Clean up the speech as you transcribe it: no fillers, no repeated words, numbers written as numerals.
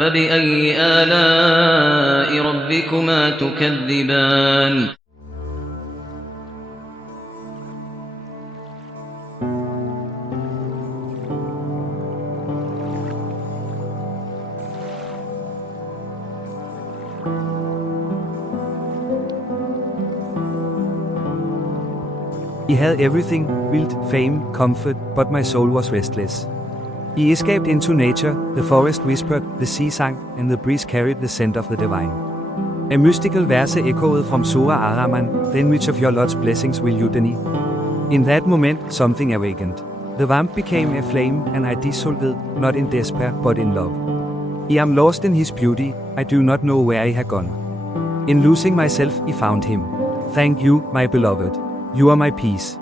فبأي آلاء ربكما تكذبان He had everything, wealth, fame, comfort, but my soul was restless. He escaped into nature, the forest whispered, the sea sang, and the breeze carried the scent of the divine. A mystical verse echoed from Surah Ar-Rahman, then which of your Lord's blessings will you deny? In that moment, something awakened. The warmth became a flame, and I dissolved, not in despair, but in love. I am lost in his beauty, I do not know where I have gone. In losing myself, I found him. Thank you, my beloved. You are my peace.